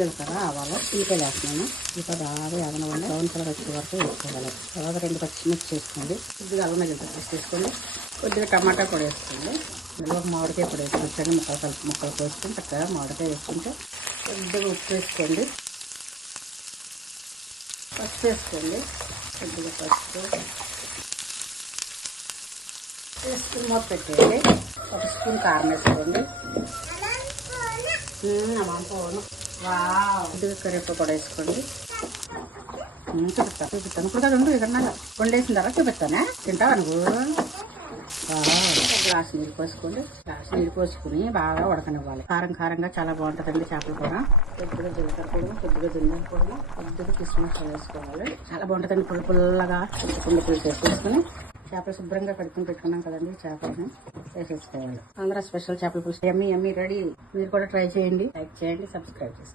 జీలకర్ర ఆవాలు ఉల్లిపాయలు వేస్తున్నాను. ఉల్లిపాయ బాగా ఏదైనా బ్రౌన్ కలర్ వచ్చే వరకు వేసుకోవాలి. తర్వాత 2 పచ్చిమిర్చి వేసుకోండి. కొద్దిగా అల్లం వెల్లుల్లి పేస్ట్ వేసుకోండి. కొద్దిగా టమాటా కూడా వేసుకోండి. ఇందులో ఒక మామిడికాయ కూడా వేసుకొచ్చాను. ముక్కలు కోసుకొని చక్కగా మామిడికాయ వేసుకుంటే కొద్దిగా ఉప్పు వేసుకోండి. పసుపు వేసుకోండి. కొద్దిగా పసుపు వేసుకుని మూత పెట్టేయండి. 1 స్పూన్ కారం వేసుకోండి. కొద్దిగా కరివేపాకు కూడా వేసుకోండి. చూపిస్తాను ఇప్పుడు కదా ఇక్కడ వండేసిన తర్వాత చూపిస్తానే. తింటావా నువ్వు? గ్లాస్ నీళ్ళు పోసుకోండి. గ్లాస్ నీళ్ళు పోసుకుని బాగా ఉడకనివ్వాలి. కారంగా చాలా బాగుంటుందండి చేపల కూర. కొద్దిగా జీలకర్ర కూడా, కొద్దిగా ధనియాల కూడా, కొద్దిగా కిస్మిస్ వేసుకోవాలి. చాలా బాగుంటుందండి. పుల్లగా పులుసు వేసేసుకుని చేపలు శుభ్రంగా కడుక్కుని పెట్టుకున్నాం కదండి. చేపలని వేసేసుకోవాలి. ఆంధ్ర స్పెషల్ చేపల పులుసు ఎమ్మి రెడీ. మీరు కూడా ట్రై చేయండి. లైక్ చేయండి, సబ్స్క్రైబ్ చేయండి.